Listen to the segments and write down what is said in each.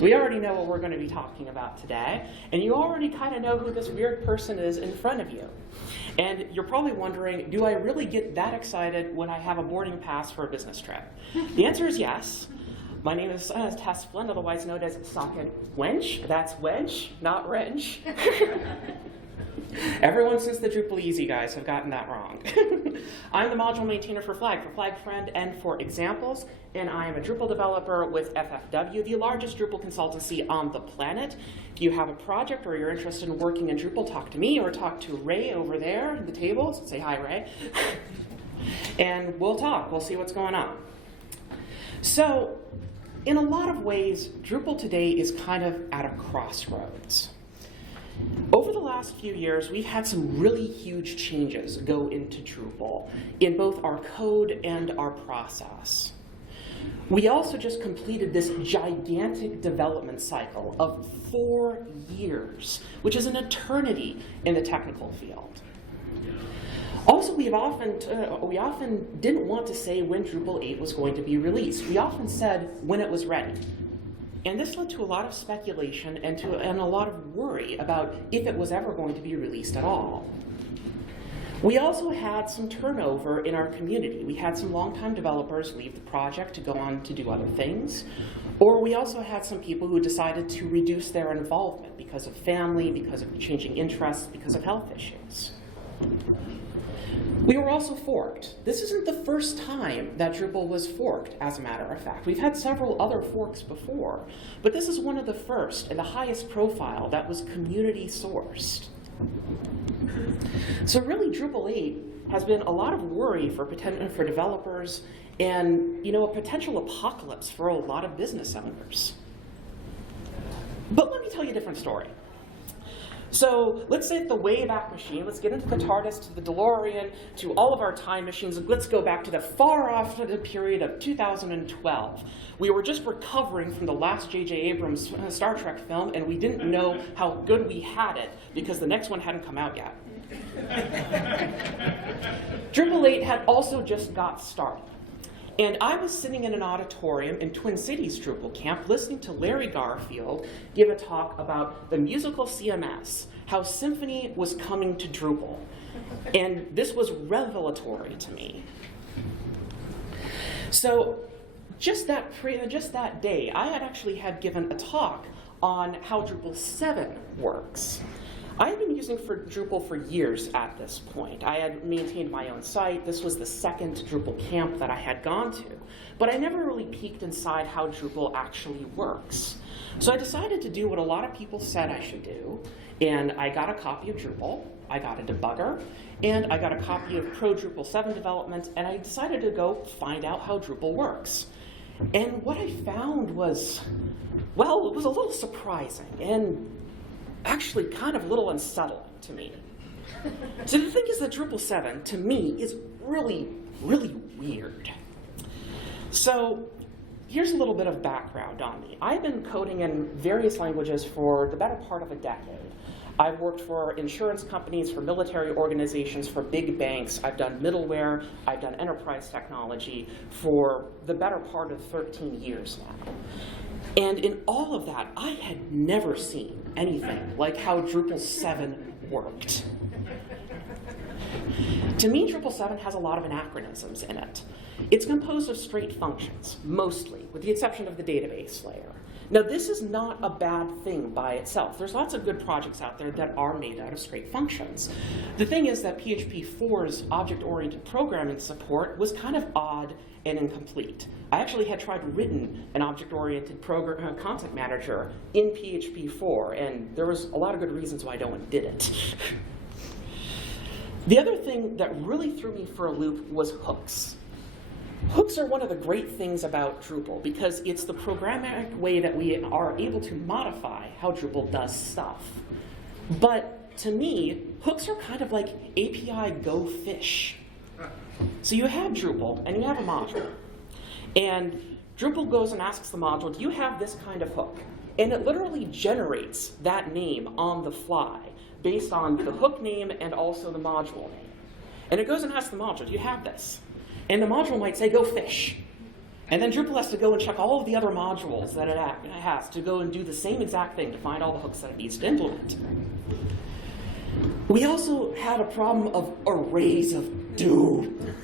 So we already know what we're going to be talking about today, and you already kind of know who this weird person is in front of you. And you're probably wondering, do I really get that excited when I have a boarding pass for a business trip? The answer is yes. My name is Tess Flynn, otherwise known as socketwench. That's wench, not wrench. Everyone since the Drupal Easy guys have gotten that wrong. I'm the module maintainer for Flag Friend, and for Examples, and I am a Drupal developer with FFW, the largest Drupal consultancy on the planet. If you have a project or you're interested in working in Drupal, talk to me or talk to Ray over there at the table. So say hi, Ray. And we'll talk. We'll see what's going on. So, in a lot of ways, Drupal today is kind of at a crossroads. Over the last few years, we've had some really huge changes go into Drupal in both our code and our process. We also just completed this gigantic development cycle of 4 years, which is an eternity in the technical field. Also, we often didn't want to say when Drupal 8 was going to be released. We often said when it was ready. And this led to a lot of speculation and a lot of worry about if it was ever going to be released at all. We also had some turnover in our community. We had some longtime developers leave the project to go on to do other things. Or we also had some people who decided to reduce their involvement because of family, because of changing interests, because of health issues. We were also forked. This isn't the first time that Drupal was forked, as a matter of fact. We've had several other forks before, but this is one of the first and the highest profile that was community sourced. So really, Drupal 8 has been a lot of worry for developers and a potential apocalypse for a lot of business owners. But let me tell you a different story. So let's say the Wayback Machine, let's get into the TARDIS, to the DeLorean, to all of our time machines. Let's go back to the far off period of 2012. We were just recovering from the last J.J. Abrams Star Trek film, and we didn't know how good we had it because the next one hadn't come out yet. Drupal 8 had also just got started. And I was sitting in an auditorium in Twin Cities Drupal Camp listening to Larry Garfield give a talk about the musical CMS, how Symphony was coming to Drupal. And this was revelatory to me. So just that day, I had given a talk on how Drupal 7 works. I had been using Drupal for years at this point. I had maintained my own site. This was the second Drupal camp that I had gone to. But I never really peeked inside how Drupal actually works. So I decided to do what a lot of people said I should do. And I got a copy of Drupal, I got a debugger, and I got a copy of Pro Drupal 7 development, and I decided to go find out how Drupal works. And what I found was, well, it was a little surprising and actually kind of a little unsettling to me. So the thing is that Drupal 7, to me, is really, really weird. So here's a little bit of background on me. I've been coding in various languages for the better part of a decade. I've worked for insurance companies, for military organizations, for big banks. I've done middleware. I've done enterprise technology for the better part of 13 years now. And in all of that, I had never seen anything like how Drupal 7 worked. To me, Drupal 7 has a lot of anachronisms in it. It's composed of straight functions, mostly, with the exception of the database layer. Now, this is not a bad thing by itself. There's lots of good projects out there that are made out of straight functions. The thing is that PHP 4's object-oriented programming support was kind of odd and incomplete. I actually had written an object-oriented content manager in PHP 4, and there was a lot of good reasons why no one did it. The other thing that really threw me for a loop was hooks. Hooks are one of the great things about Drupal because it's the programmatic way that we are able to modify how Drupal does stuff. But to me, hooks are kind of like API Go fish. So you have Drupal and you have a module. And Drupal goes and asks the module, do you have this kind of hook? And it literally generates that name on the fly based on the hook name and also the module name. And it goes and asks the module, do you have this? And the module might say, go fish. And then Drupal has to go and check all of the other modules that it has to go and do the same exact thing to find all the hooks that it needs to implement. We also had a problem of arrays of doom.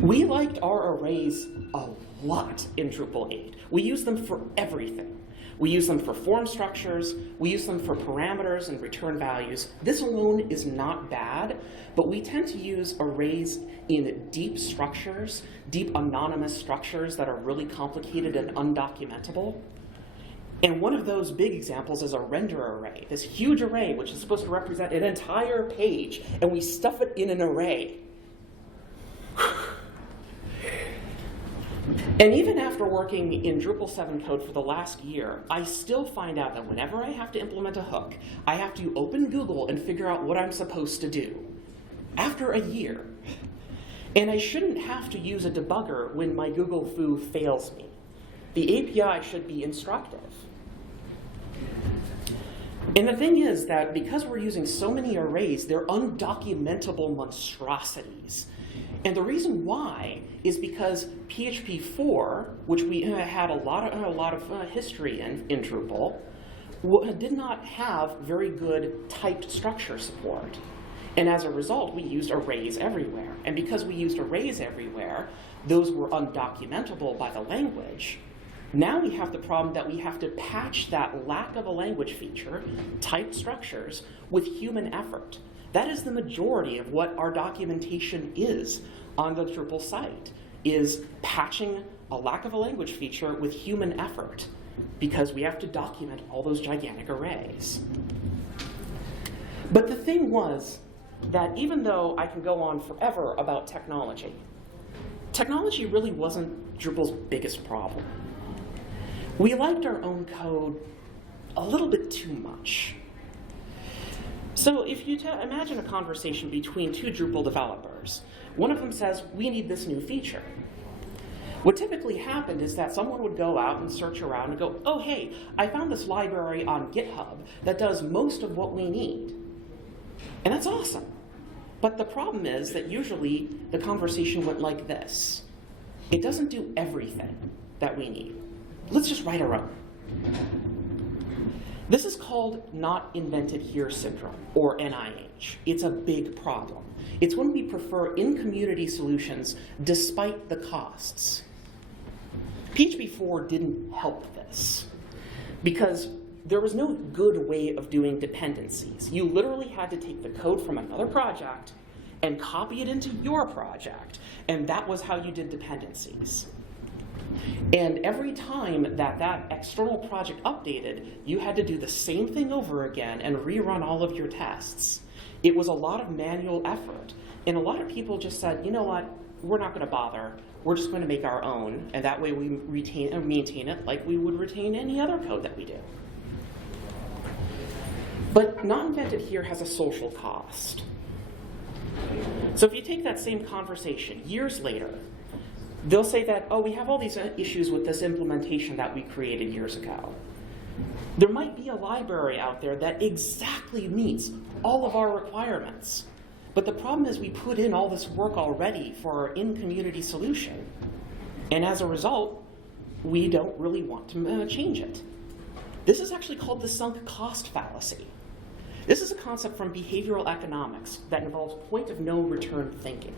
We liked our arrays a lot in Drupal 8. We use them for everything. We use them for form structures, we use them for parameters and return values. This alone is not bad, but we tend to use arrays in deep structures, deep anonymous structures that are really complicated and undocumentable. And one of those big examples is a render array, this huge array which is supposed to represent an entire page, and we stuff it in an array. And even after working in Drupal 7 code for the last year, I still find out that whenever I have to implement a hook, I have to open Google and figure out what I'm supposed to do. After a year. And I shouldn't have to use a debugger when my Google foo fails me. The API should be instructive. And the thing is that because we're using so many arrays, they're undocumentable monstrosities. And the reason why is because PHP 4, which we had a lot of history in Drupal, did not have very good typed structure support. And as a result, we used arrays everywhere. And because we used arrays everywhere, those were undocumentable by the language. Now we have the problem that we have to patch that lack of a language feature, typed structures, with human effort. That is the majority of what our documentation is on the Drupal site, is patching a lack of a language feature with human effort, because we have to document all those gigantic arrays. But the thing was that even though I can go on forever about technology, technology really wasn't Drupal's biggest problem. We liked our own code a little bit too much. So if you imagine a conversation between two Drupal developers, one of them says, we need this new feature. What typically happened is that someone would go out and search around and go, oh, hey, I found this library on GitHub that does most of what we need. And that's awesome. But the problem is that usually the conversation went like this. It doesn't do everything that we need. Let's just write our own. This is called not invented here syndrome, or NIH. It's a big problem. It's when we prefer in-community solutions despite the costs. PHP 4 didn't help this because there was no good way of doing dependencies. You literally had to take the code from another project and copy it into your project, and that was how you did dependencies. And every time that that external project updated, you had to do the same thing over again and rerun all of your tests. It was a lot of manual effort. And a lot of people just said, you know what, we're not going to bother. We're just going to make our own, and that way we maintain it like we would retain any other code that we do. But not invented here has a social cost. So if you take that same conversation years later, they'll say that, oh, we have all these issues with this implementation that we created years ago. There might be a library out there that exactly meets all of our requirements. But the problem is we put in all this work already for our in-community solution. And as a result, we don't really want to change it. This is actually called the sunk cost fallacy. This is a concept from behavioral economics that involves point of no return thinking.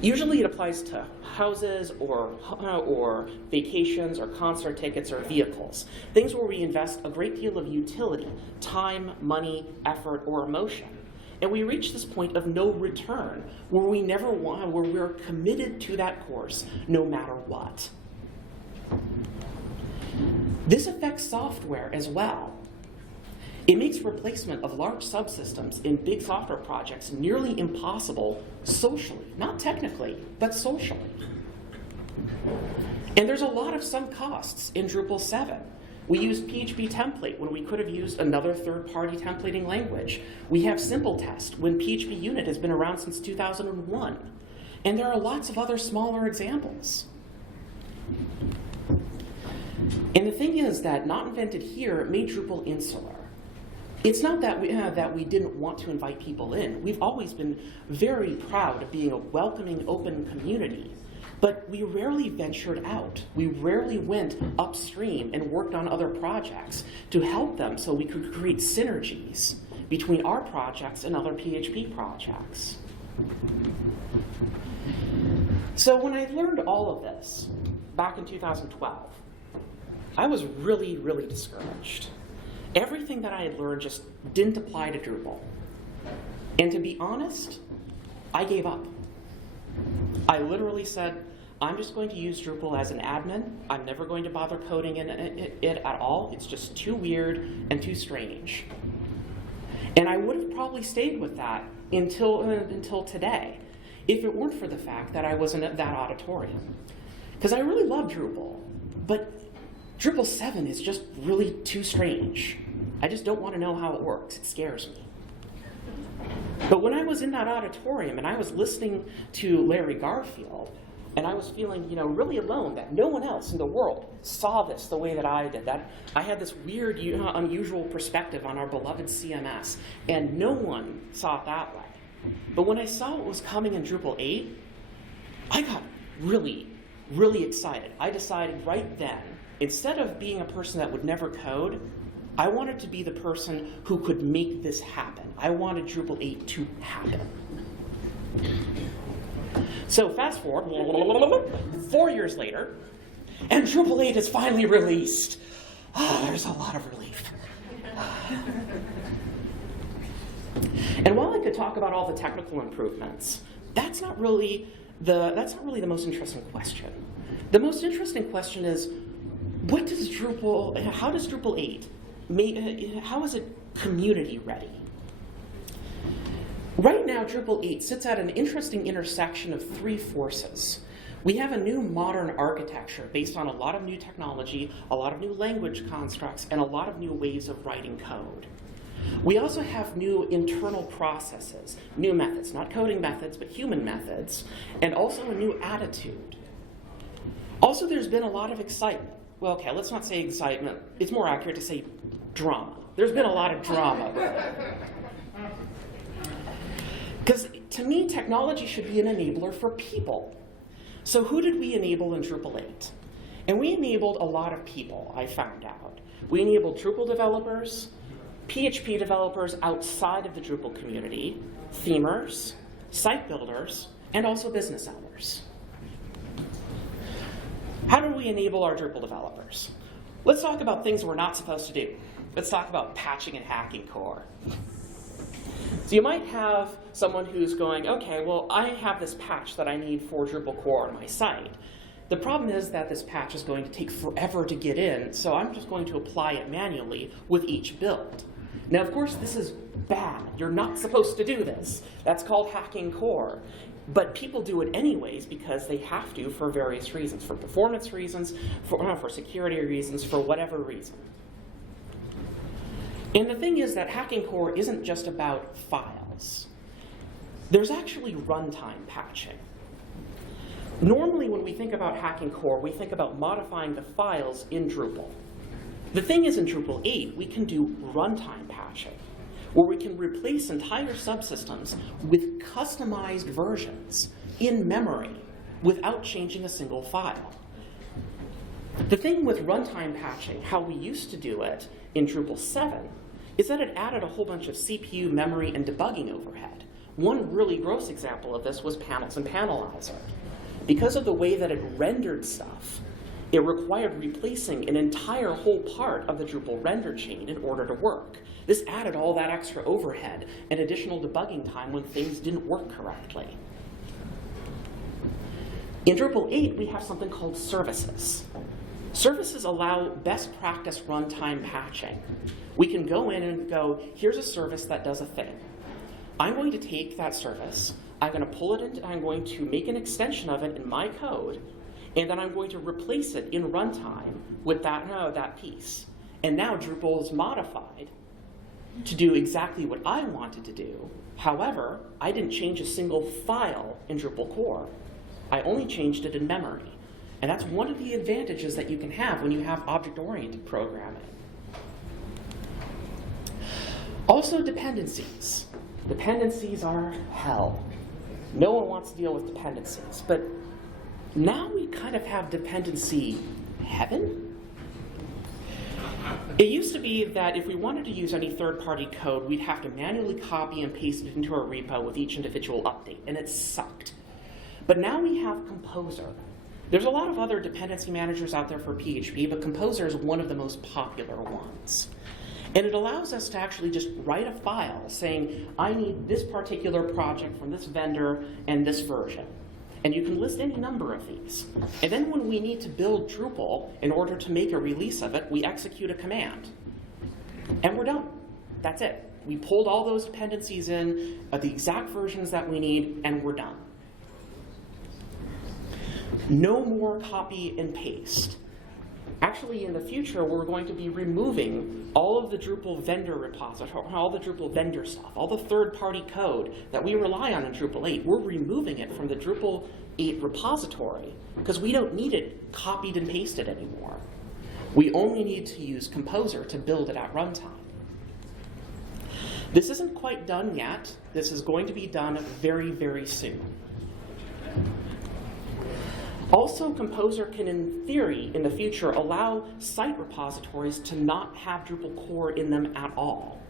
Usually it applies to houses or vacations or concert tickets or vehicles, things where we invest a great deal of utility, time, money, effort, or emotion. And we reach this point of no return where we're committed to that course no matter what. This affects software as well. It makes replacement of large subsystems in big software projects nearly impossible socially, not technically, but socially. And there's a lot of sunk costs in Drupal 7. We used PHP template when we could have used another third-party templating language. We have simple test when PHP unit has been around since 2001. And there are lots of other smaller examples. And the thing is that not invented here made Drupal insular. It's not that we didn't want to invite people in. We've always been very proud of being a welcoming, open community. But we rarely ventured out. We rarely went upstream and worked on other projects to help them so we could create synergies between our projects and other PHP projects. So when I learned all of this back in 2012, I was really, really discouraged. Everything that I had learned just didn't apply to Drupal. And to be honest, I gave up. I literally said, I'm just going to use Drupal as an admin. I'm never going to bother coding in it at all. It's just too weird and too strange. And I would have probably stayed with that until today, if it weren't for the fact that I wasn't at that auditorium. Because I really love Drupal, but Drupal 7 is just really too strange. I just don't want to know how it works. It scares me. But when I was in that auditorium and I was listening to Larry Garfield, and I was feeling, really alone, that no one else in the world saw this the way that I did, that I had this weird, unusual perspective on our beloved CMS, and no one saw it that way. But when I saw what was coming in Drupal 8, I got really, really excited. I decided right then, instead of being a person that would never code, I wanted to be the person who could make this happen. I wanted Drupal 8 to happen. So fast forward, 4 years later, and Drupal 8 is finally released. There's a lot of relief. And while I could talk about all the technical improvements, that's not really the most interesting question. The most interesting question is, how does Drupal 8 how is it community ready? Right now, Drupal 8 sits at an interesting intersection of three forces. We have a new modern architecture based on a lot of new technology, a lot of new language constructs, and a lot of new ways of writing code. We also have new internal processes, new methods, not coding methods, but human methods, and also a new attitude. Also, there's been a lot of excitement. Well, okay, let's not say excitement. It's more accurate to say drama. There's been a lot of drama. Because to me, technology should be an enabler for people. So who did we enable in Drupal 8? And we enabled a lot of people, I found out. We enabled Drupal developers, PHP developers outside of the Drupal community, themers, site builders, and also business owners. How do we enable our Drupal developers? Let's talk about things we're not supposed to do. Let's talk about patching and hacking core. So you might have someone who's going, okay, well, I have this patch that I need for Drupal core on my site. The problem is that this patch is going to take forever to get in, so I'm just going to apply it manually with each build. Now, of course, this is bad. You're not supposed to do this. That's called hacking core. But people do it anyways because they have to for various reasons, for performance reasons, for security reasons, for whatever reason. And the thing is that hacking core isn't just about files. There's actually runtime patching. Normally, when we think about hacking core, we think about modifying the files in Drupal. The thing is, in Drupal 8, we can do runtime patching, where we can replace entire subsystems with customized versions in memory without changing a single file. The thing with runtime patching, how we used to do it in Drupal 7, is that it added a whole bunch of CPU, memory, and debugging overhead. One really gross example of this was Panels and Panelizer. Because of the way that it rendered stuff, it required replacing an entire whole part of the Drupal render chain in order to work. This added all that extra overhead and additional debugging time when things didn't work correctly. In Drupal 8, we have something called services. Services allow best practice runtime patching. We can go in and go, here's a service that does a thing. I'm going to take that service, I'm going to pull it in, I'm going to make an extension of it in my code, and then I'm going to replace it in runtime with that piece. And now Drupal is modified to do exactly what I wanted to do. However, I didn't change a single file in Drupal core. I only changed it in memory. And that's one of the advantages that you can have when you have object-oriented programming. Also, dependencies. Dependencies are hell. No one wants to deal with dependencies, but Now we kind of have dependency heaven. It used to be that if we wanted to use any third-party code, we'd have to manually copy and paste it into a repo with each individual update, and it sucked. But now we have Composer. There's a lot of other dependency managers out there for PHP, but Composer is one of the most popular ones. And it allows us to actually just write a file saying, I need this particular project from this vendor and this version. And you can list any number of these. And then when we need to build Drupal in order to make a release of it, we execute a command. And we're done. That's it. We pulled all those dependencies in, the exact versions that we need, and we're done. No more copy and paste. Actually, in the future, we're going to be removing all of the Drupal vendor repository, all the Drupal vendor stuff, all the third-party code that we rely on in Drupal 8. We're removing it from the Drupal 8 repository because we don't need it copied and pasted anymore. We only need to use Composer to build it at runtime. This isn't quite done yet. This is going to be done very, very soon. Also, Composer can, in theory, in the future, allow site repositories to not have Drupal core in them at all.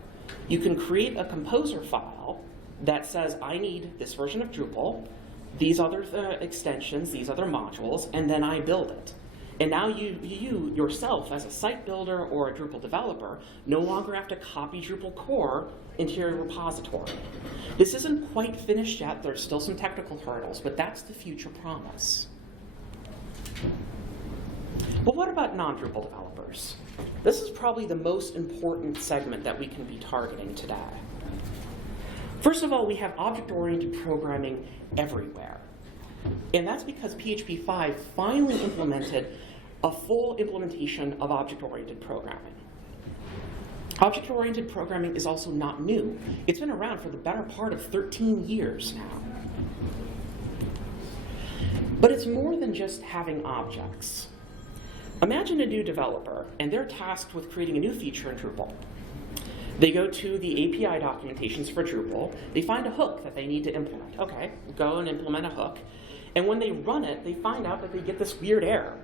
You can create a Composer file that says, I need this version of Drupal, these other extensions, these other modules, and then I build it. And now you yourself, as a site builder or a Drupal developer, no longer have to copy Drupal core into your repository. This isn't quite finished yet. There's still some technical hurdles, but that's the future promise. But what about non-Drupal developers? This is probably the most important segment that we can be targeting today. First of all, we have object-oriented programming everywhere. And that's because PHP 5 finally implemented a full implementation of object-oriented programming. Object-oriented programming is also not new. It's been around for the better part of 13 years now. But it's more than just having objects. Imagine a new developer, and they're tasked with creating a new feature in Drupal. They go to the API documentations for Drupal. They find a hook that they need to implement. Okay, go and implement a hook. And when they run it, they find out that they get this weird error.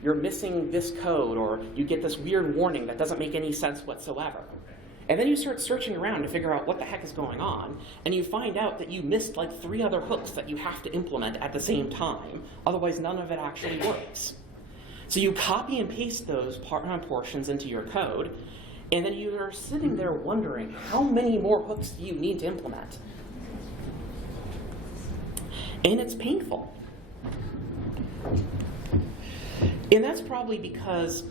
You're missing this code, or you get this weird warning that doesn't make any sense whatsoever. And then you start searching around to figure out what the heck is going on, and you find out that you missed like 3 other hooks that you have to implement at the same time. Otherwise, none of it actually works. So you copy and paste those portions into your code, and then you are sitting there wondering, how many more hooks do you need to implement? And it's painful. And that's probably because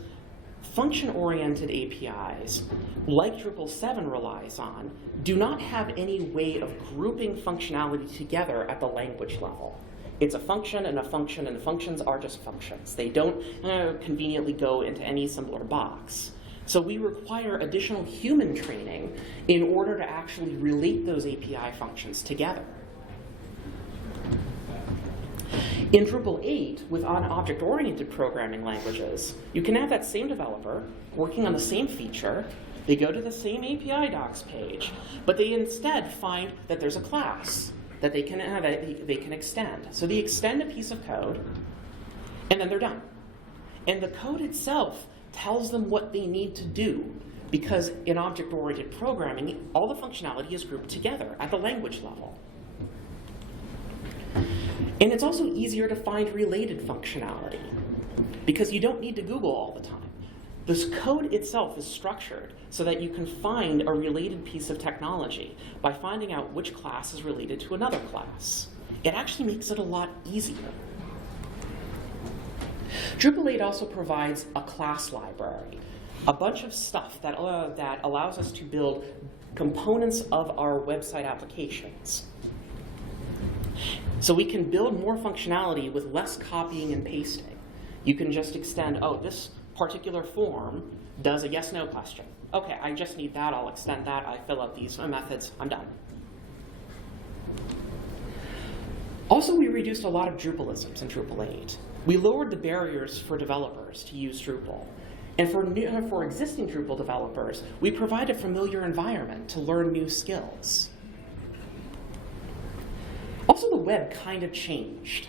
function-oriented APIs, like Drupal 7 relies on, do not have any way of grouping functionality together at the language level. It's a function, and the functions are just functions. They don't conveniently go into any similar box. So we require additional human training in order to actually relate those API functions together. In Drupal 8, with object-oriented programming languages, you can have that same developer working on the same feature. They go to the same API docs page, but they instead find that there's a class that they can extend. So they extend a piece of code, and then they're done. And the code itself tells them what they need to do, because in object-oriented programming, all the functionality is grouped together at the language level. And it's also easier to find related functionality, because you don't need to Google all the time. This code itself is structured so that you can find a related piece of technology by finding out which class is related to another class. It actually makes it a lot easier. Drupal 8 also provides a class library, a bunch of stuff that allows us to build components of our website applications. So we can build more functionality with less copying and pasting. You can just extend, oh, this particular form does a yes-no question. Okay, I just need that, I'll extend that, I fill out these methods, I'm done. Also, we reduced a lot of Drupalisms in Drupal 8. We lowered the barriers for developers to use Drupal. And for existing Drupal developers, we provide a familiar environment to learn new skills. Also, the web kind of changed.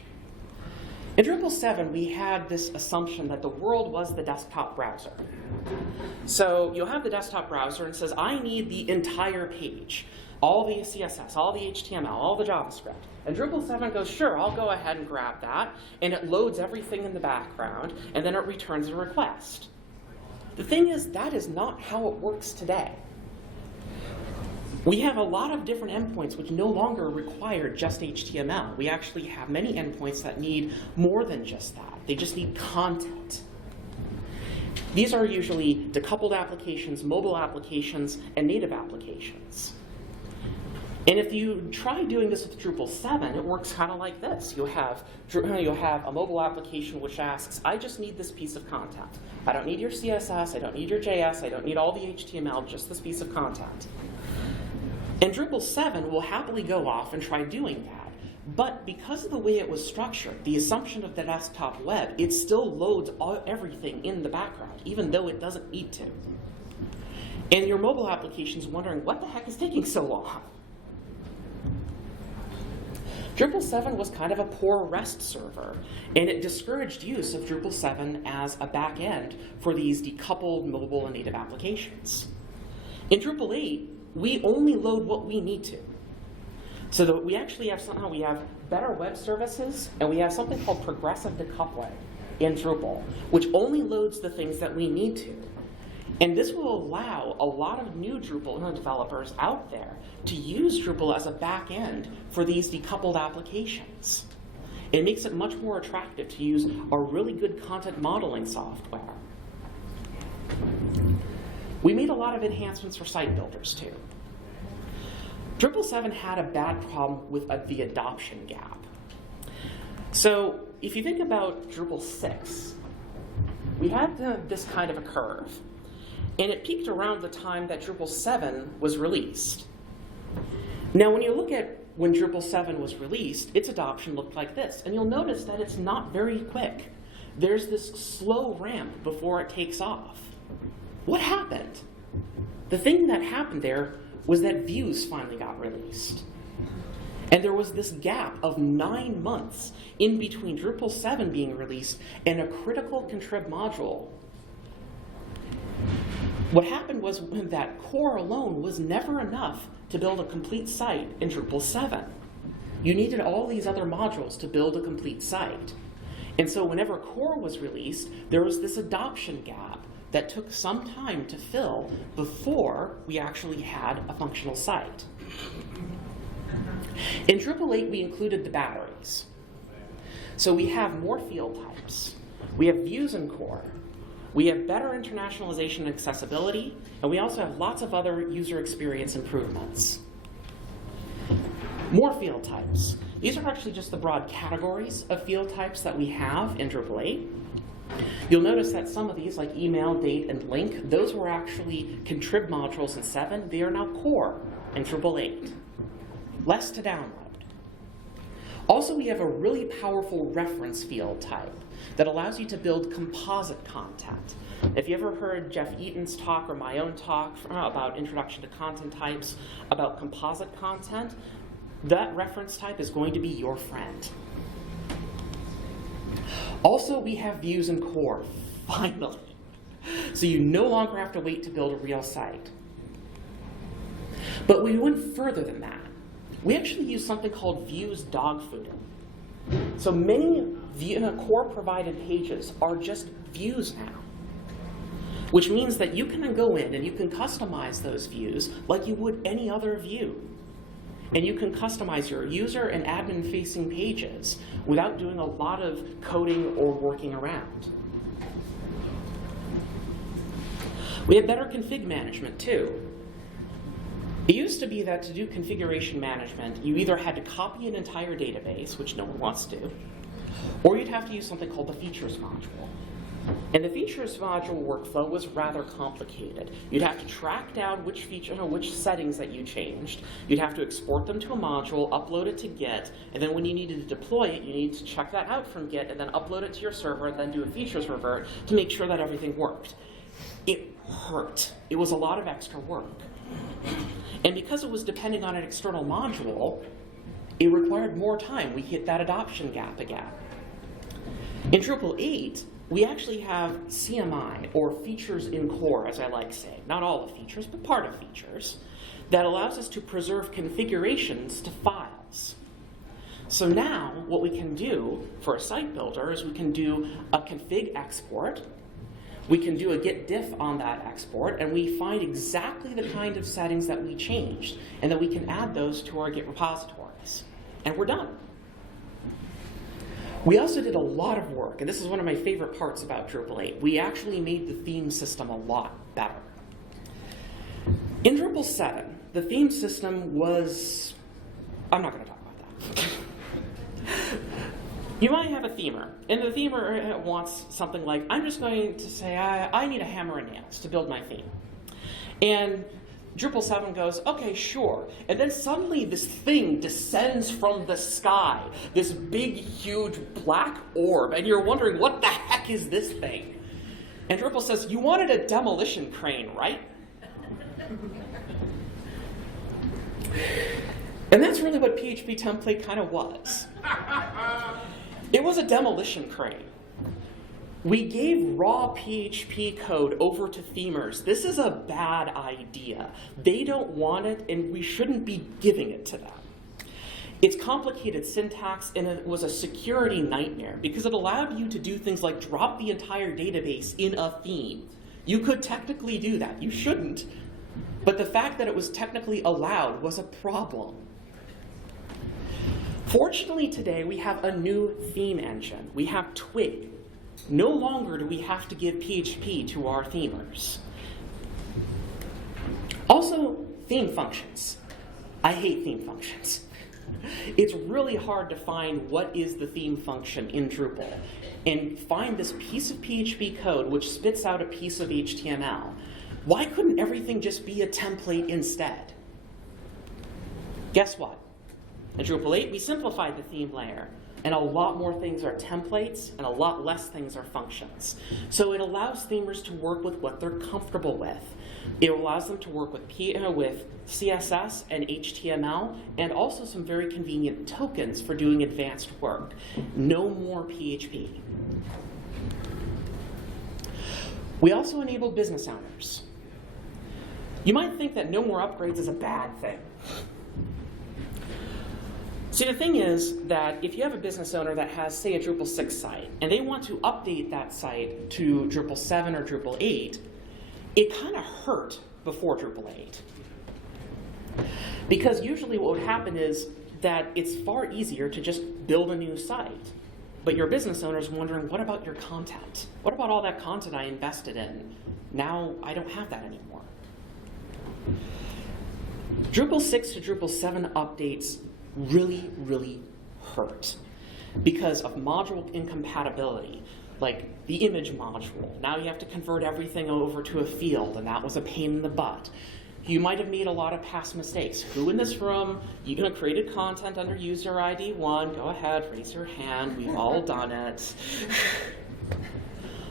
In Drupal 7, we had this assumption that the world was the desktop browser. So you'll have the desktop browser and it says, I need the entire page, all the CSS, all the HTML, all the JavaScript. And Drupal 7 goes, sure, I'll go ahead and grab that, and it loads everything in the background, and then it returns a request. The thing is, that is not how it works today. We have a lot of different endpoints which no longer require just HTML. We actually have many endpoints that need more than just that. They just need content. These are usually decoupled applications, mobile applications, and native applications. And if you try doing this with Drupal 7, it works kind of like this. You'll have a mobile application which asks, I just need this piece of content. I don't need your CSS, I don't need your JS, I don't need all the HTML, just this piece of content. And Drupal 7 will happily go off and try doing that. But because of the way it was structured, the assumption of the desktop web, it still loads everything in the background, even though it doesn't need to. And your mobile application is wondering, what the heck is taking so long? Drupal 7 was kind of a poor REST server, and it discouraged use of Drupal 7 as a back end for these decoupled mobile and native applications. In Drupal 8, we only load what we need to. So that we actually have we have better web services, and we have something called progressive decoupling in Drupal, which only loads the things that we need to. And this will allow a lot of new Drupal developers out there to use Drupal as a back end for these decoupled applications. It makes it much more attractive to use a really good content modeling software. We made a lot of enhancements for site builders too. Drupal 7 had a bad problem with the adoption gap. So if you think about Drupal 6, we had this kind of a curve. And it peaked around the time that Drupal 7 was released. Now when you look at when Drupal 7 was released, its adoption looked like this. And you'll notice that it's not very quick. There's this slow ramp before it takes off. What happened? The thing that happened there was that views finally got released. And there was this gap of 9 months in between Drupal 7 being released and a critical contrib module. What happened was that core alone was never enough to build a complete site in Drupal 7. You needed all these other modules to build a complete site. And so whenever core was released, there was this adoption gap that took some time to fill before we actually had a functional site. In Drupal 8, we included the batteries. So we have more field types. We have views in core. We have better internationalization and accessibility, and we also have lots of other user experience improvements. More field types. These are actually just the broad categories of field types that we have in Drupal 8. You'll notice that some of these, like email, date, and link, those were actually contrib modules in 7. They are now core in Drupal 8. Less to download. Also, we have a really powerful reference field type that allows you to build composite content. If you ever heard Jeff Eaton's talk or my own talk about introduction to content types, about composite content, that reference type is going to be your friend. Also, we have views in core, finally. So you no longer have to wait to build a real site. But we went further than that. We actually use something called views dogfooding. So many core provided pages are just views now, which means that you can go in and you can customize those views like you would any other view. And you can customize your user and admin-facing pages without doing a lot of coding or working around. We have better config management too. It used to be that to do configuration management, you either had to copy an entire database, which no one wants to, or you'd have to use something called the features module. And the features module workflow was rather complicated. You'd have to track down which settings that you changed. You'd have to export them to a module, upload it to Git, and then when you needed to deploy it, you need to check that out from Git and then upload it to your server and then do a features revert to make sure that everything worked. It hurt. It was a lot of extra work. And because it was depending on an external module, it required more time. We hit that adoption gap again. In Drupal 8, we actually have CMI, or features in core, as I like saying. Not all the features, but part of features, that allows us to preserve configurations to files. So now, what we can do for a site builder is we can do a config export, we can do a git diff on that export, and we find exactly the kind of settings that we changed, and then we can add those to our Git repositories. And we're done. We also did a lot of work, and this is one of my favorite parts about Drupal 8. We actually made the theme system a lot better. In Drupal 7, the theme system was... I'm not going to talk about that. You might have a themer, and the themer wants something like, I'm just going to say, I need a hammer and nails to build my theme. And Drupal 7 goes, okay, sure. And then suddenly this thing descends from the sky, this big, huge black orb, and you're wondering, what the heck is this thing? And Drupal says, you wanted a demolition crane, right? And that's really what PHP template kind of was. It was a demolition crane. We gave raw PHP code over to themers. This is a bad idea. They don't want it, and we shouldn't be giving it to them. It's complicated syntax, and it was a security nightmare because it allowed you to do things like drop the entire database in a theme. You could technically do that. You shouldn't. But the fact that it was technically allowed was a problem. Fortunately, today we have a new theme engine. We have Twig. No longer do we have to give PHP to our themers. Also, theme functions. I hate theme functions. It's really hard to find what is the theme function in Drupal and find this piece of PHP code which spits out a piece of HTML. Why couldn't everything just be a template instead? Guess what? In Drupal 8, we simplified the theme layer, and a lot more things are templates, and a lot less things are functions. So it allows themers to work with what they're comfortable with. It allows them to work with CSS and HTML, and also some very convenient tokens for doing advanced work. No more PHP. We also enabled business owners. You might think that no more upgrades is a bad thing. See, the thing is that if you have a business owner that has, say, a Drupal 6 site, and they want to update that site to Drupal 7 or Drupal 8, it kind of hurt before Drupal 8. Because usually what would happen is that it's far easier to just build a new site. But your business owner is wondering, what about your content? What about all that content I invested in? Now I don't have that anymore. Drupal 6 to Drupal 7 updates really, really hurt because of module incompatibility, like the image module. Now you have to convert everything over to a field, and that was a pain in the butt. You might have made a lot of past mistakes. Who in this room, you can have created content under user ID 1, go ahead, raise your hand, we've all done it.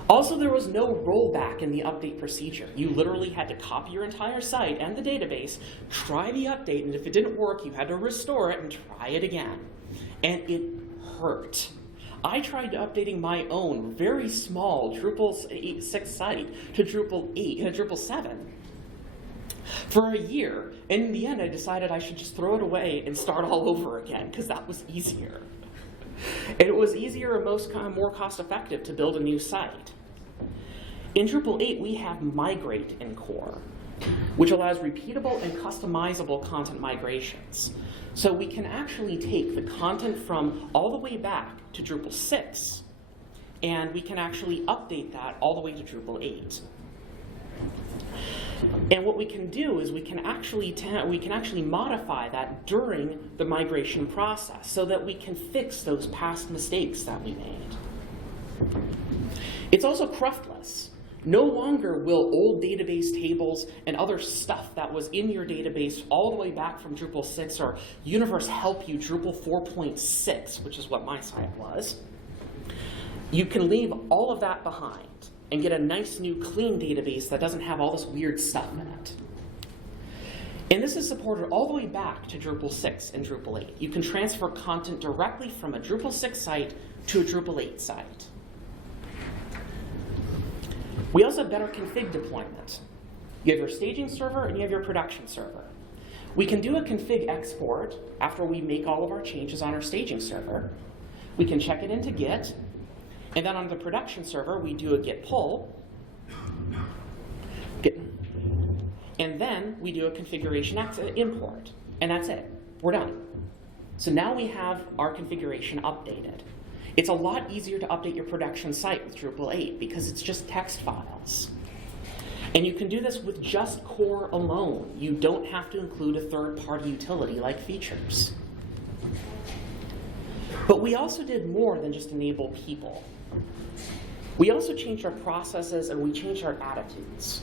Also, there was no rollback in the update procedure. You literally had to copy your entire site and the database, try the update, and if it didn't work, you had to restore it and try it again. And it hurt. I tried updating my own very small Drupal 6 site to Drupal 7 for a year, and in the end I decided I should just throw it away and start all over again, because that was easier. And it was easier and more cost-effective to build a new site. In Drupal 8, we have Migrate in core, which allows repeatable and customizable content migrations. So we can actually take the content from all the way back to Drupal 6, and we can actually update that all the way to Drupal 8. And what we can do is we can actually modify that during the migration process so that we can fix those past mistakes that we made. It's also cruftless. No longer will old database tables and other stuff that was in your database all the way back from Drupal 6 or Universe Help You Drupal 4.6, which is what my site was. You can leave all of that behind and get a nice new clean database that doesn't have all this weird stuff in it. And this is supported all the way back to Drupal 6 and Drupal 8. You can transfer content directly from a Drupal 6 site to a Drupal 8 site. We also have better config deployment. You have your staging server and you have your production server. We can do a config export after we make all of our changes on our staging server. We can check it into Git, and then on the production server, we do a git pull, and then we do a configuration import, and that's it. We're done. So now we have our configuration updated. It's a lot easier to update your production site with Drupal 8 because it's just text files. And you can do this with just core alone. You don't have to include a third-party utility like features. But we also did more than just enable people. We also changed our processes and we changed our attitudes.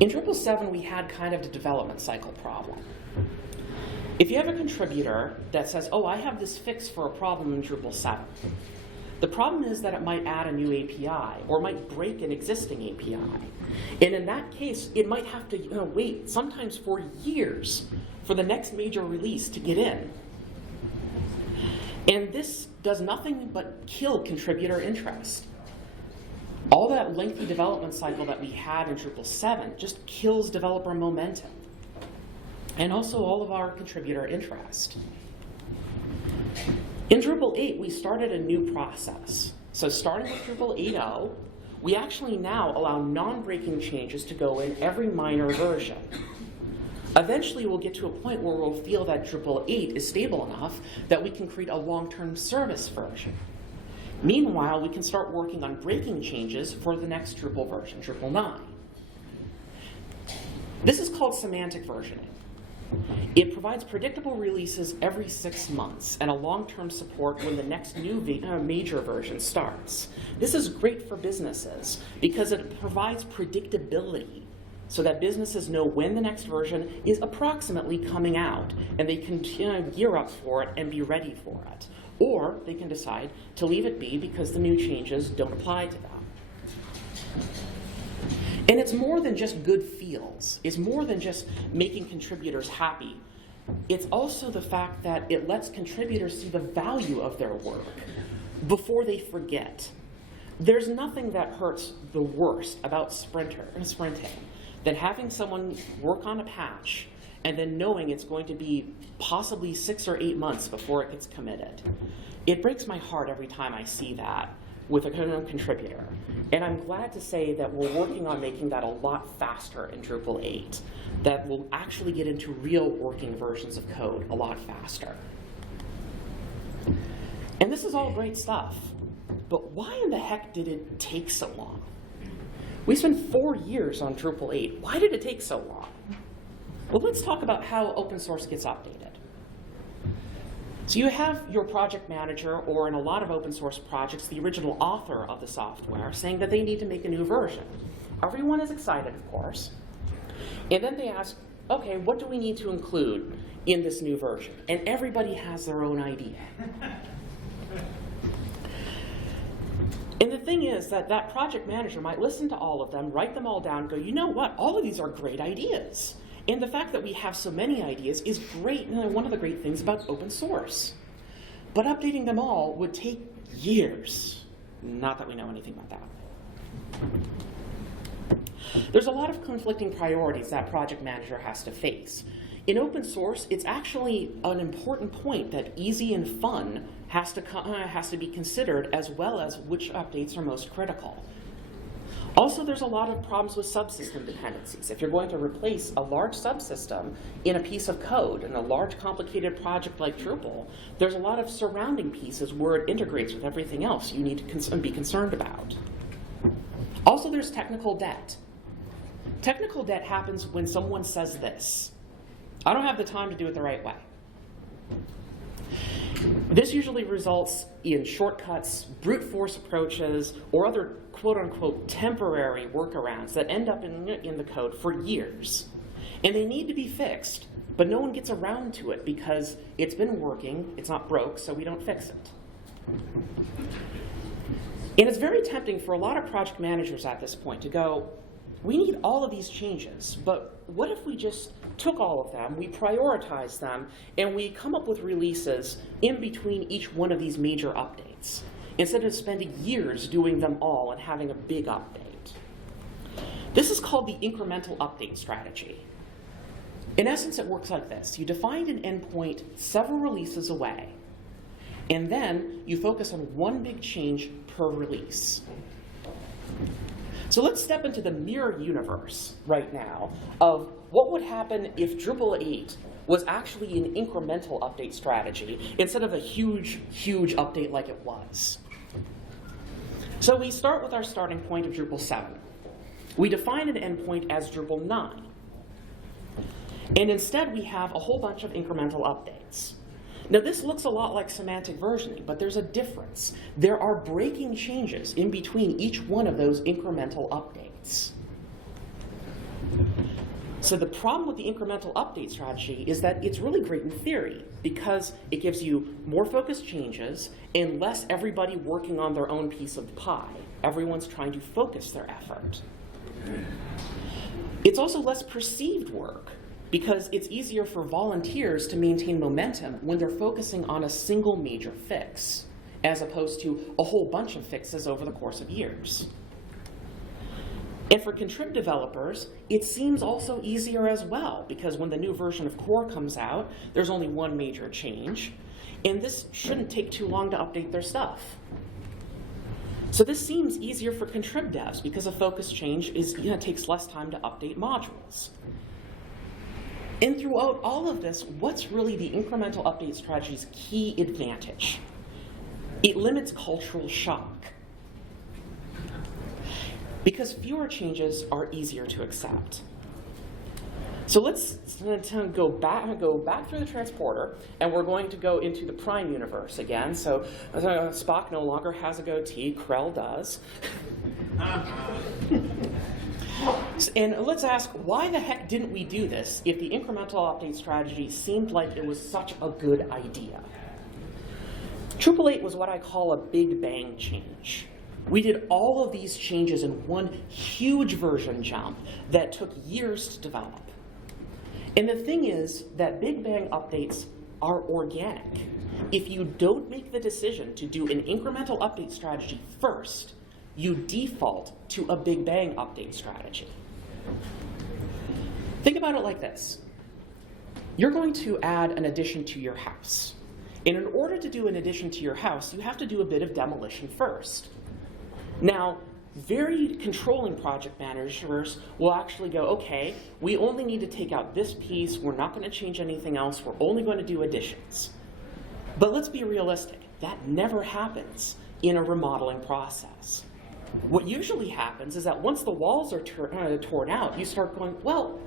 In Drupal 7, we had kind of a development cycle problem. If you have a contributor that says, oh, I have this fix for a problem in Drupal 7, the problem is that it might add a new API or might break an existing API. And in that case, it might have to wait sometimes for years for the next major release to get in. And this does nothing but kill contributor interest. All that lengthy development cycle that we had in Drupal 7 just kills developer momentum. And also all of our contributor interest. In Drupal 8, we started a new process. So starting with Drupal 8.0, we actually now allow non-breaking changes to go in every minor version. Eventually, we'll get to a point where we'll feel that Drupal 8 is stable enough that we can create a long-term service version. Meanwhile, we can start working on breaking changes for the next Drupal version, Drupal 9. This is called Semantic Versioning. It provides predictable releases every 6 months and a long-term support when the next new major version starts. This is great for businesses because it provides predictability so that businesses know when the next version is approximately coming out and they can gear up for it and be ready for it. Or they can decide to leave it be because the new changes don't apply to them. And it's more than just good feels. It's more than just making contributors happy. It's also the fact that it lets contributors see the value of their work before they forget. There's nothing that hurts the worst about sprinting than having someone work on a patch and then knowing it's going to be possibly 6 or 8 months before it gets committed. It breaks my heart every time I see that with a contributor. And I'm glad to say that we're working on making that a lot faster in Drupal 8, that will actually get into real working versions of code a lot faster. And this is all great stuff, but why in the heck did it take so long? We spent 4 years on Drupal 8. Why did it take so long? Well, let's talk about how open source gets updated. So you have your project manager, or in a lot of open source projects, the original author of the software, saying that they need to make a new version. Everyone is excited, of course. And then they ask, okay, what do we need to include in this new version? And everybody has their own idea. And the thing is that that project manager might listen to all of them, write them all down, and go, you know what, all of these are great ideas. And the fact that we have so many ideas is great, and one of the great things about open source. But updating them all would take years. Not that we know anything about that. There's a lot of conflicting priorities that project manager has to face. In open source, it's actually an important point that easy and fun has to be considered, as well as which updates are most critical. Also, there's a lot of problems with subsystem dependencies. If you're going to replace a large subsystem in a piece of code in a large, complicated project like Drupal, there's a lot of surrounding pieces where it integrates with everything else you need to be concerned about. Also, there's technical debt. Technical debt happens when someone says this: I don't have the time to do it the right way. This usually results in shortcuts, brute force approaches, or other quote-unquote temporary workarounds that end up in the code for years. And they need to be fixed, but no one gets around to it because it's been working, it's not broke, so we don't fix it. And it's very tempting for a lot of project managers at this point to go, we need all of these changes, but what if we just took all of them, we prioritize them, and we come up with releases in between each one of these major updates? instead of spending years doing them all and having a big update. This is called the incremental update strategy. In essence, it works like this. You define an endpoint several releases away, and then you focus on one big change per release. So let's step into the mirror universe right now of what would happen if Drupal 8 was actually an incremental update strategy instead of a huge, huge update like it was. So we start with our starting point of Drupal 7. We define an endpoint as Drupal 9. And instead, we have a whole bunch of incremental updates. Now, this looks a lot like semantic versioning, but there's a difference. There are breaking changes in between each one of those incremental updates. So the problem with the incremental update strategy is that it's really great in theory because it gives you more focused changes and less everybody working on their own piece of the pie. Everyone's trying to focus their effort. It's also less perceived work because it's easier for volunteers to maintain momentum when they're focusing on a single major fix, as opposed to a whole bunch of fixes over the course of years. And for contrib developers, it seems also easier as well, because when the new version of core comes out, there's only one major change, and this shouldn't take too long to update their stuff. So this seems easier for contrib devs because a focus change takes less time to update modules. And throughout all of this, what's really the incremental update strategy's key advantage? It limits cultural shock, because fewer changes are easier to accept. So let's go back through the transporter, and we're going to go into the prime universe again. So Spock no longer has a goatee, Krell does. And let's ask, why the heck didn't we do this if the incremental update strategy seemed like it was such a good idea? Drupal 8 was what I call a big bang change. We did all of these changes in one huge version jump that took years to develop. And the thing is that big bang updates are organic. If you don't make the decision to do an incremental update strategy first, you default to a big bang update strategy. Think about it like this. You're going to add an addition to your house. And in order to do an addition to your house, you have to do a bit of demolition first. Now, very controlling project managers will actually go, okay, we only need to take out this piece, we're not going to change anything else, we're only going to do additions. But let's be realistic, that never happens in a remodeling process. What usually happens is that once the walls are torn out, you start going, well,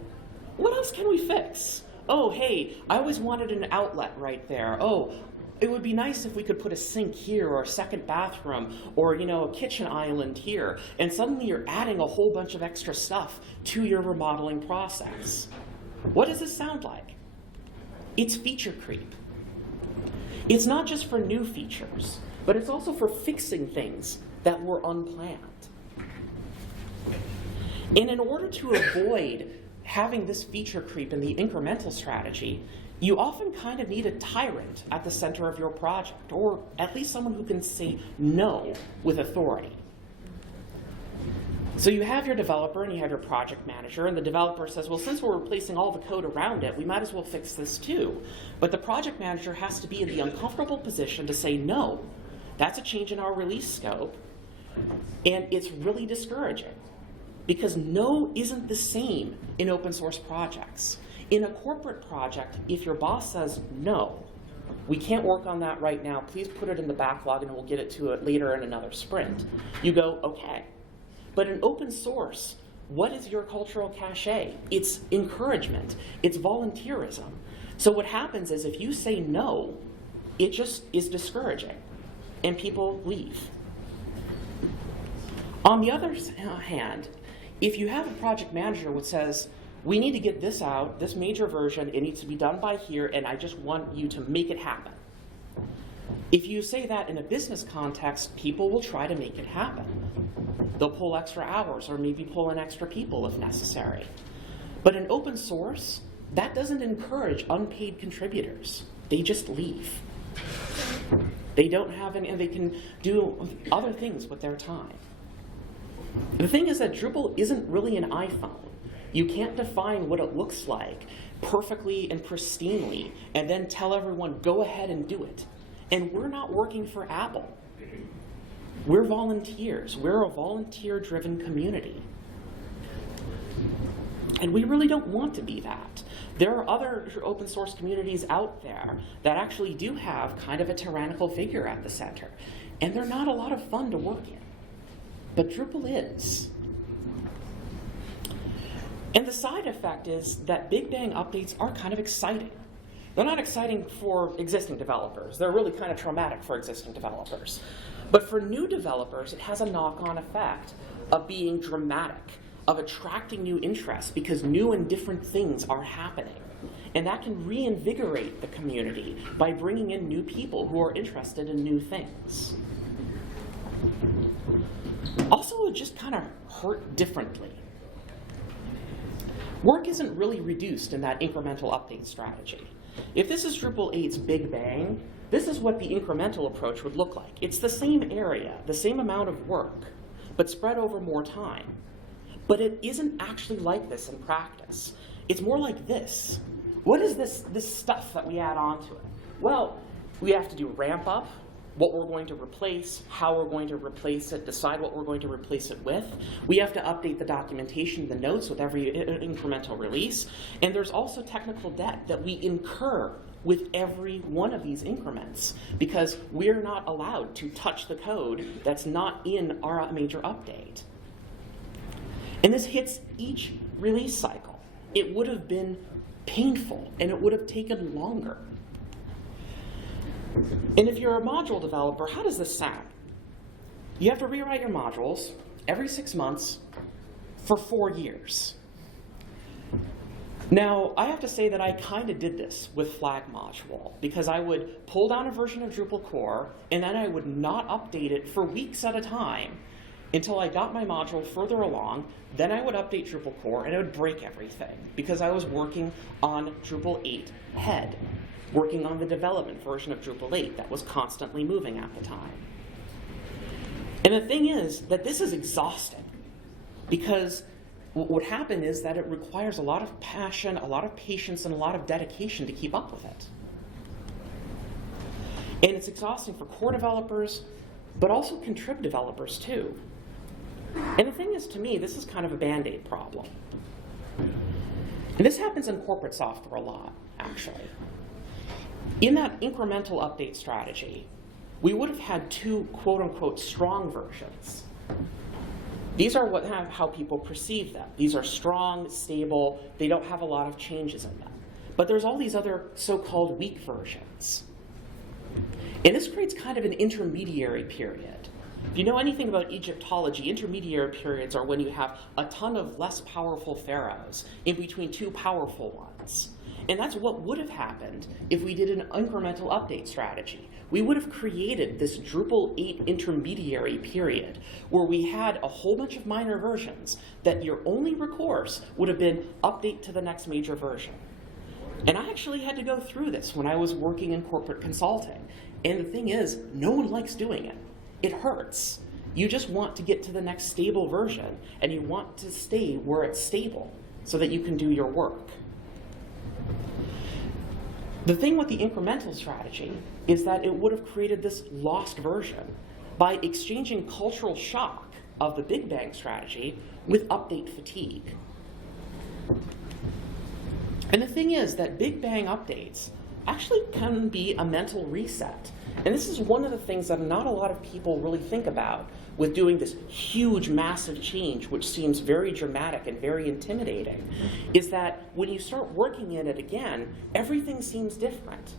what else can we fix? Oh, hey, I always wanted an outlet right there. Oh, it would be nice if we could put a sink here or a second bathroom or, a kitchen island here. And suddenly you're adding a whole bunch of extra stuff to your remodeling process. What does this sound like? It's feature creep. It's not just for new features, but it's also for fixing things that were unplanned. And in order to avoid having this feature creep in the incremental strategy, you often kind of need a tyrant at the center of your project, or at least someone who can say no with authority. So you have your developer and you have your project manager, and the developer says, well, since we're replacing all the code around it, we might as well fix this too. But the project manager has to be in the uncomfortable position to say, no, that's a change in our release scope, and it's really discouraging, because no isn't the same in open source projects. In a corporate project, if your boss says, no, we can't work on that right now, please put it in the backlog and we'll get it to it later in another sprint, you go, okay. But in open source, what is your cultural cachet? It's encouragement. It's volunteerism. So what happens is if you say no, it just is discouraging, and people leave. On the other hand, if you have a project manager which says, we need to get this out, this major version, it needs to be done by here, and I just want you to make it happen. If you say that in a business context, people will try to make it happen. They'll pull extra hours or maybe pull in extra people if necessary. But in open source, that doesn't encourage unpaid contributors. They just leave. They don't have any, and they can do other things with their time. The thing is that Drupal isn't really an iPhone. You can't define what it looks like perfectly and pristinely and then tell everyone, go ahead and do it. And we're not working for Apple. We're volunteers. We're a volunteer-driven community. And we really don't want to be that. There are other open source communities out there that actually do have kind of a tyrannical figure at the center. And they're not a lot of fun to work in. But Drupal is. And the side effect is that Big Bang updates are kind of exciting. They're not exciting for existing developers. They're really kind of traumatic for existing developers. But for new developers, it has a knock-on effect of being dramatic, of attracting new interest because new and different things are happening. And that can reinvigorate the community by bringing in new people who are interested in new things. Also, it just kind of hurt differently. Work isn't really reduced in that incremental update strategy. If this is Drupal 8's Big Bang, this is what the incremental approach would look like. It's the same area, the same amount of work, but spread over more time. But it isn't actually like this in practice. It's more like this. What is this stuff that we add on to it? Well, we have to do ramp up, what we're going to replace, how we're going to replace it, decide what we're going to replace it with. We have to update the documentation, the notes with every incremental release. And there's also technical debt that we incur with every one of these increments because we're not allowed to touch the code that's not in our major update. And this hits each release cycle. It would have been painful and it would have taken longer. And if you're a module developer, how does this sound? You have to rewrite your modules every 6 months for 4 years. Now, I have to say that I kind of did this with Flag module because I would pull down a version of Drupal core and then I would not update it for weeks at a time until I got my module further along. Then I would update Drupal core and it would break everything because I was working on Drupal 8 head, working on the development version of Drupal 8 that was constantly moving at the time. And the thing is that this is exhausting because what would happen is that it requires a lot of passion, a lot of patience, and a lot of dedication to keep up with it. And it's exhausting for core developers, but also contrib developers too. And the thing is, to me, this is kind of a Band-Aid problem. And this happens in corporate software a lot, actually. In that incremental update strategy, we would have had 2 quote-unquote strong versions. These are how people perceive them. These are strong, stable, they don't have a lot of changes in them. But there's all these other so-called weak versions. And this creates kind of an intermediary period. If you know anything about Egyptology, intermediary periods are when you have a ton of less powerful pharaohs in between 2 powerful ones. And that's what would have happened if we did an incremental update strategy. We would have created this Drupal 8 intermediary period where we had a whole bunch of minor versions that your only recourse would have been update to the next major version. And I actually had to go through this when I was working in corporate consulting. And the thing is, no one likes doing it. It hurts. You just want to get to the next stable version, and you want to stay where it's stable so that you can do your work. The thing with the incremental strategy is that it would have created this lost version by exchanging cultural shock of the Big Bang strategy with update fatigue. And the thing is that Big Bang updates actually can be a mental reset. And this is one of the things that not a lot of people really think about with doing this huge, massive change, which seems very dramatic and very intimidating, is that when you start working in it again, everything seems different.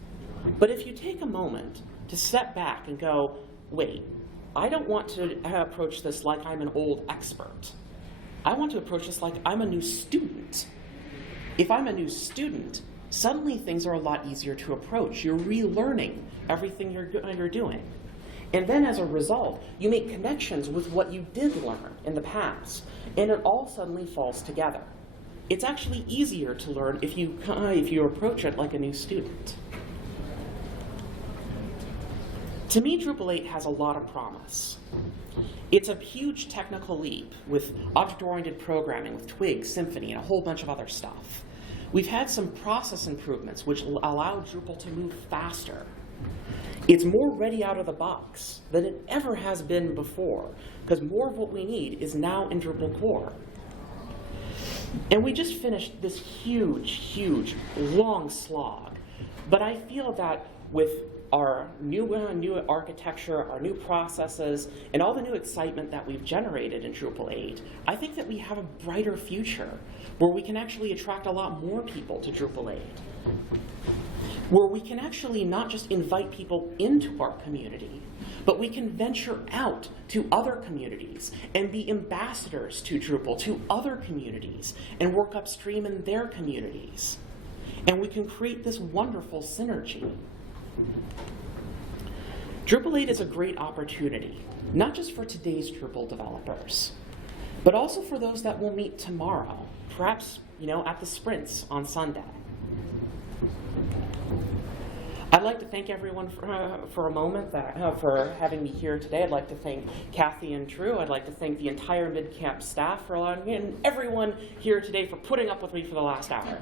But if you take a moment to step back and go, wait, I don't want to approach this like I'm an old expert. I want to approach this like I'm a new student. If I'm a new student, suddenly things are a lot easier to approach. You're relearning everything you're doing. And then as a result, you make connections with what you did learn in the past, and it all suddenly falls together. It's actually easier to learn if you approach it like a new student. To me, Drupal 8 has a lot of promise. It's a huge technical leap with object-oriented programming, with Twig, Symfony, and a whole bunch of other stuff. We've had some process improvements which allow Drupal to move faster. It's more ready out of the box than it ever has been before, because more of what we need is now in Drupal core. And we just finished this huge, long slog. But I feel that with our new architecture, our new processes, and all the new excitement that we've generated in Drupal 8, I think that we have a brighter future where we can actually attract a lot more people to Drupal 8. Where we can actually not just invite people into our community, but we can venture out to other communities and be ambassadors to Drupal to other communities and work upstream in their communities. And we can create this wonderful synergy. Drupal 8 is a great opportunity, not just for today's Drupal developers, but also for those that we'll meet tomorrow, perhaps, at the sprints on Sunday. I'd like to thank everyone for a moment for having me here today. I'd like to thank Kathy and Drew. I'd like to thank the entire MidCamp staff for allowing me, and everyone here today for putting up with me for the last hour.